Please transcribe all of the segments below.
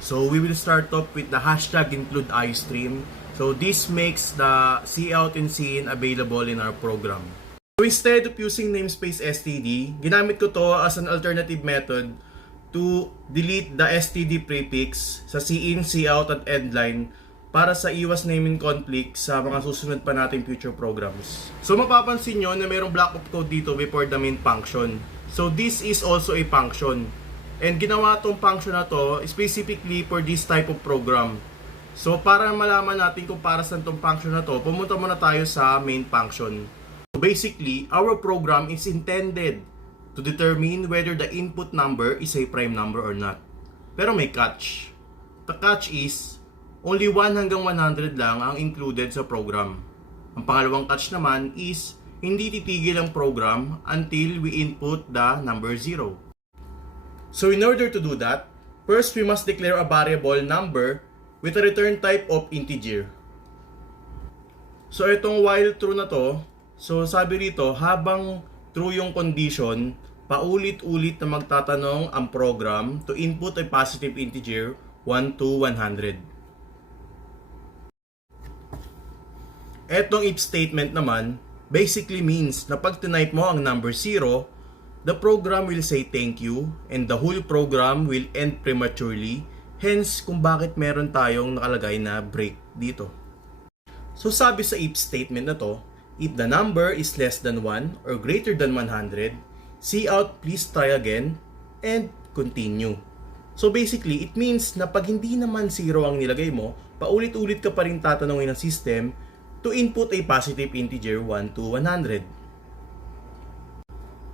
So we will start off with the hashtag include iStream. So this makes the cout and cin available in our program. So instead of using namespace std, ginamit ko to as an alternative method to delete the std prefix sa cin, cout at endline para sa iwas naming conflict sa mga susunod pa nating future programs. So mapapansin nyo na mayroong block of code dito before the main function. So this is also a function. And ginawa tong function na to specifically for this type of program. So para malaman natin kung para saan tong function na to, pumunta muna tayo sa main function. So basically, our program is intended to determine whether the input number is a prime number or not. Pero may catch. The catch is, only 1 hanggang 100 lang ang included sa program. Ang pangalawang catch naman is, hindi titigil ang program until we input the number 0. So in order to do that, first we must declare a variable number with a return type of integer. So itong while true na to, so sabi rito, habang true yung condition, paulit-ulit na magtatanong ang program to input a positive integer 1 to 100. Etong if statement naman, basically means na pag tinype mo ang number 0, the program will say thank you and the whole program will end prematurely. Hence, kung bakit meron tayong nakalagay na break dito. So sabi sa if statement na to, if the number is less than 1 or greater than 100, cout please try again and continue. So basically, it means na pag hindi naman 0 ang nilagay mo, paulit-ulit ka pa rin tatanungin ng system to input a positive integer 1 to 100.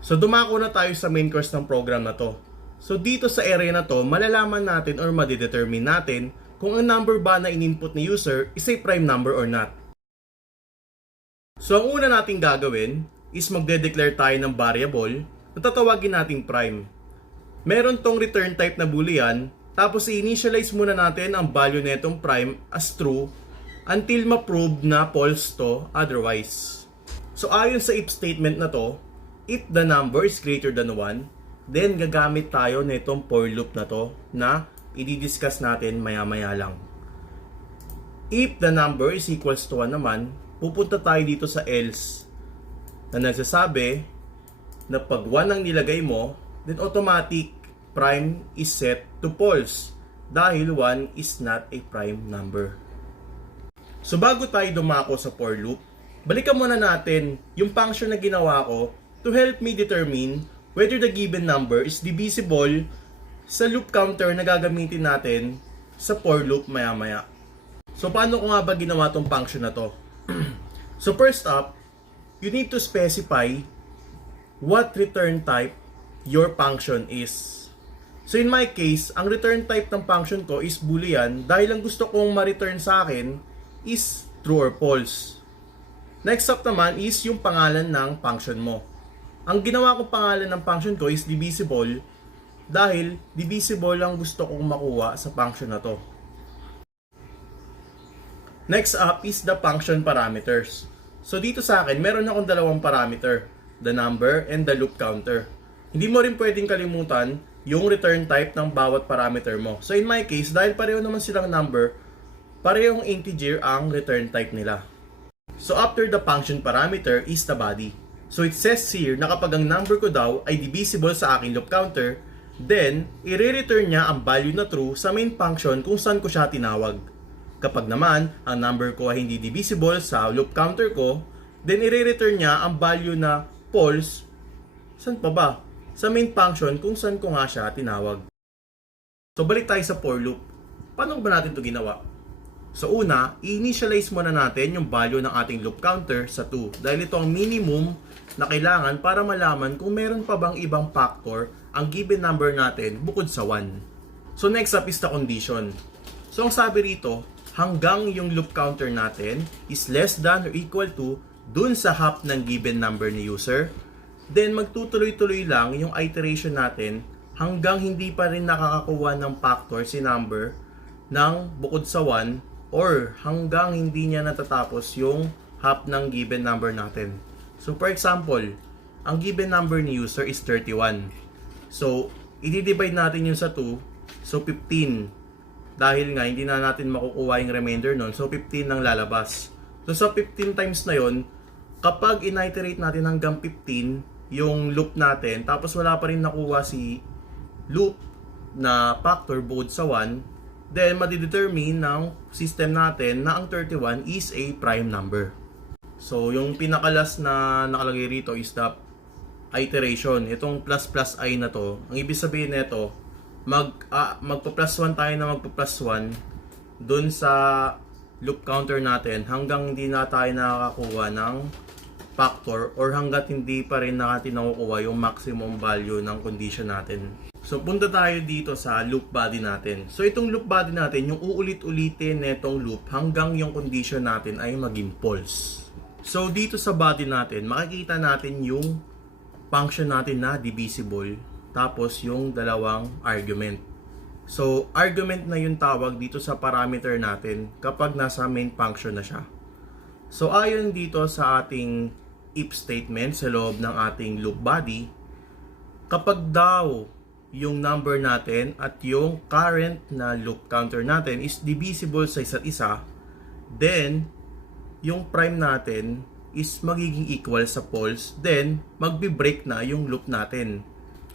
So dumako na tayo sa main course ng program na to. So dito sa area na to, malalaman natin or madidetermine natin kung ang number ba na in-input ni user is a prime number or not. So ang una nating gagawin is magde-declare tayo ng variable na tatawagin nating prime. Meron tong return type na boolean, tapos i-initialize muna natin ang value netong prime as true until ma-prove na false to otherwise. So ayon sa if statement na to, if the number is greater than 1, then gagamit tayo nitong for loop na to na i-discuss natin maya-maya lang. If the number is equals to 1 naman, pupunta tayo dito sa else na nagsasabi na pag 1 ang nilagay mo, then automatic prime is set to false dahil 1 is not a prime number. So bago tayo dumako sa for loop, balikan muna natin yung function na ginawa ko to help me determine whether the given number is divisible sa loop counter na gagamitin natin sa for loop maya-maya. So paano ko nga ba ginawa tong function na to? So first up, you need to specify what return type your function is. So in my case, ang return type ng function ko is boolean dahil ang gusto kong ma-return sa akin is true or false. Next up naman is yung pangalan ng function mo. Ang ginawa kong pangalan ng function ko is divisible dahil divisible ang gusto kong makuha sa function na to. Next up is the function parameters. So dito sa akin, meron akong dalawang parameter, the number and the loop counter. Hindi mo rin pwedeng kalimutan yung return type ng bawat parameter mo. So in my case, dahil pareho naman silang number, parehong integer ang return type nila. So after the function parameter is the body. So it says here na kapag ang number ko daw ay divisible sa aking loop counter, then i-return niya ang value na true sa main function kung saan ko siya tinawag. Kapag naman ang number ko ay hindi divisible sa loop counter ko, then i-return niya ang value na false, saan pa ba? Sa main function kung saan ko nga siya tinawag. So balik tayo sa for loop. Paano ba natin ito ginawa? So una, i-initialize muna natin yung value ng ating loop counter sa 2 dahil ito ang minimum na kailangan para malaman kung meron pa bang ibang factor ang given number natin bukod sa 1. So next up is the condition. So ang sabi rito, hanggang yung loop counter natin is less than or equal to dun sa half ng given number ni user, then magtutuloy-tuloy lang yung iteration natin hanggang hindi pa rin nakakakuha ng factor si number ng bukod sa 1 or hanggang hindi niya natatapos yung half ng given number natin. So for example, ang given number ni user is 31. So i-divide natin yun sa 2. So 15. dahil nga hindi na natin makukuha yung remainder nun, so 15 ang lalabas. So sa 15 times na yon, kapag in-iterate natin hanggang 15 yung loop natin, tapos wala pa rin nakuha si loop na factor bukod sa 1, then madidetermine ng system natin na ang 31 is a prime number. So yung pinakalas na nakalagay rito is the iteration. Itong plus plus I na to, ang ibig sabihin nito, magpa plus 1 tayo na magpa plus 1 dun sa loop counter natin hanggang hindi na tayo nakakakuha ng factor or hanggat hindi pa rin natin nakukuha yung maximum value ng condition natin. So punta tayo dito sa loop body natin. So itong loop body natin, yung uulit-ulitin netong loop hanggang yung condition natin ay maging false. So dito sa body natin, makikita natin yung function natin na divisible, tapos yung dalawang argument. So argument na yung tawag dito sa parameter natin kapag nasa main function na siya. So ayon dito sa ating if statement sa loob ng ating loop body, kapag daw yung number natin at yung current na loop counter natin is divisible sa isa't isa, then yung prime natin is magiging equal sa false, then magbe-break na yung loop natin.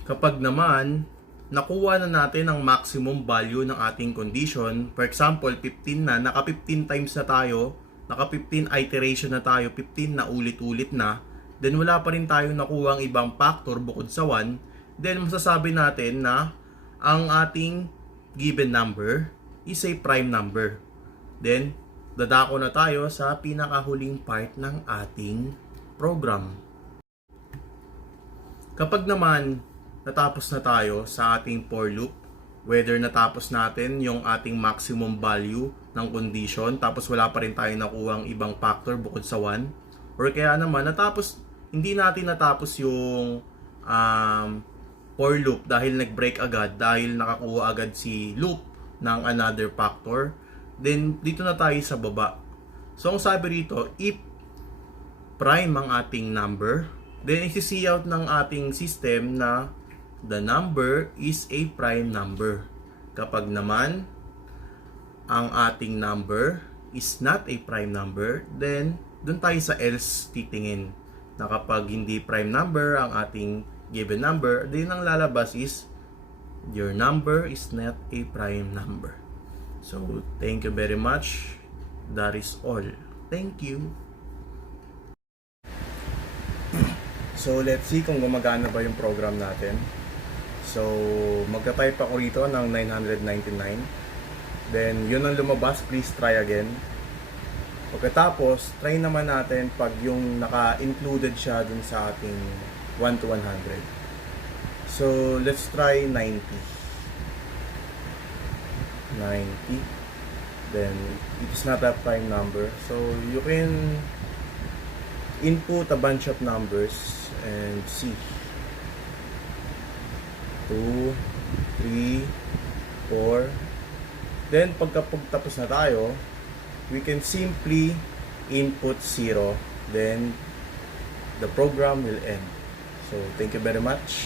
Kapag naman nakuha na natin ang maximum value ng ating condition, for example 15 na, naka 15 times na tayo, naka 15 iteration na tayo, 15 na ulit-ulit na, then wala pa rin tayong nakuha ang ibang factor bukod sa 1, then masasabi natin na ang ating given number is a prime number. Then dadako na tayo sa pinakahuling part ng ating program. Kapag naman natapos na tayo sa ating for loop, whether natapos natin yung ating maximum value ng condition tapos wala pa rin tayong nakuha ang ibang factor bukod sa 1, or kaya naman hindi natin natapos yung for loop dahil nag-break agad, dahil nakakuha agad si loop ng another factor, then dito na tayo sa baba. So ang sabi rito, if prime ang ating number, then isi-see out ng ating system na the number is a prime number. Kapag naman ang ating number is not a prime number, then dun tayo sa else titingin, na kapag hindi prime number ang ating given number, then ang lalabas is your number is not a prime number. So thank you very much. That is all. Thank you. So let's see kung gumagana ba yung program natin. So magta-type ako rito ng 999. Then yun ang lumabas, please try again. Pagkatapos, try naman natin pag yung naka-included siya dun sa ating 1 to 100. So let's try 90. Then it is not a prime number, so you can input a bunch of numbers and see 2, 3, 4. Then pagtapos na tayo, we can simply input 0, then the program will end. So thank you very much.